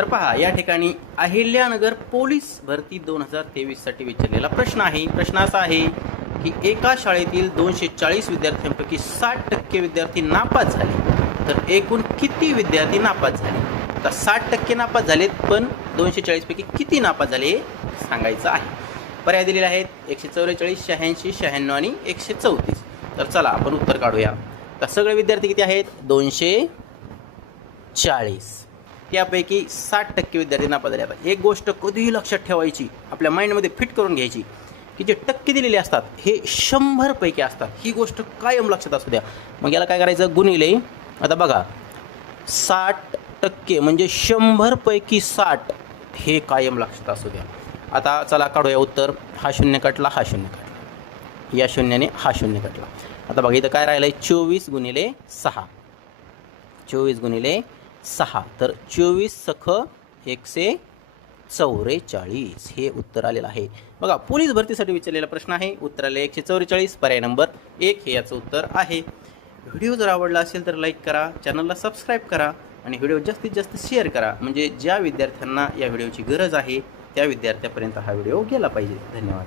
तर पहा या ठिकाणी अहिल्यानगर पोलीस भरती 2023 साठी विचारलेला प्रश्न आहे. प्रश्न असा आहे की एका शाळेतील 240 विद्यार्थ्यांपैकी 60% विद्यार्थी नापास झाले तर एकूण किती विद्यार्थी नापास झाले. तर 60% नापास झालेत, पण 240 पैकी किती नापास झाले हे सांगायचं आहे. पर्याय दिलेले आहेत 144, 86, 96 आणि 134. तर चला आपण उत्तर काढूया. तर सगळे विद्यार्थी किती आहेत 240. त्यापैकी 60% विद्यार्थी नापास झाले. आता एक गोष्ट कधीही लक्षात ठेवायची, आपल्या माइंडमध्ये फिट करून घ्यायची की जे टक्के दिलेले असतात हे 100 पैकी असतात. ही गोष्ट कायम लक्षात असू द्या. मग याला काय करायचं, गुणिले. आता बघा 60% म्हणजे 100 पैकी 60 हे कायम लक्षात असू द्या. आता चला काढूया उत्तर. हा शून्य कटला, हा शून्य कटला, या शून्याने हा शून्य कटला. आता बघा इथं काय राहिलं आहे 24 गुणिले 6. 24 गुणिले 6 तर 24 सख 144 हे उत्तर आलेलं आहे. बघा पोलीस भरतीसाठी विचारलेला प्रश्न आहे. उत्तर आले 144. पर्याय नंबर 1 हे याचं उत्तर आहे. व्हिडिओ जर आवडला असेल तर लाईक करा, चॅनलला सबस्क्राईब करा आणि व्हिडिओ जास्तीत जास्त शेअर करा, म्हणजे ज्या विद्यार्थ्यांना या व्हिडिओची गरज आहे त्या विद्यार्थ्यापर्यंत हा व्हिडिओ गेला पाहिजे. धन्यवाद.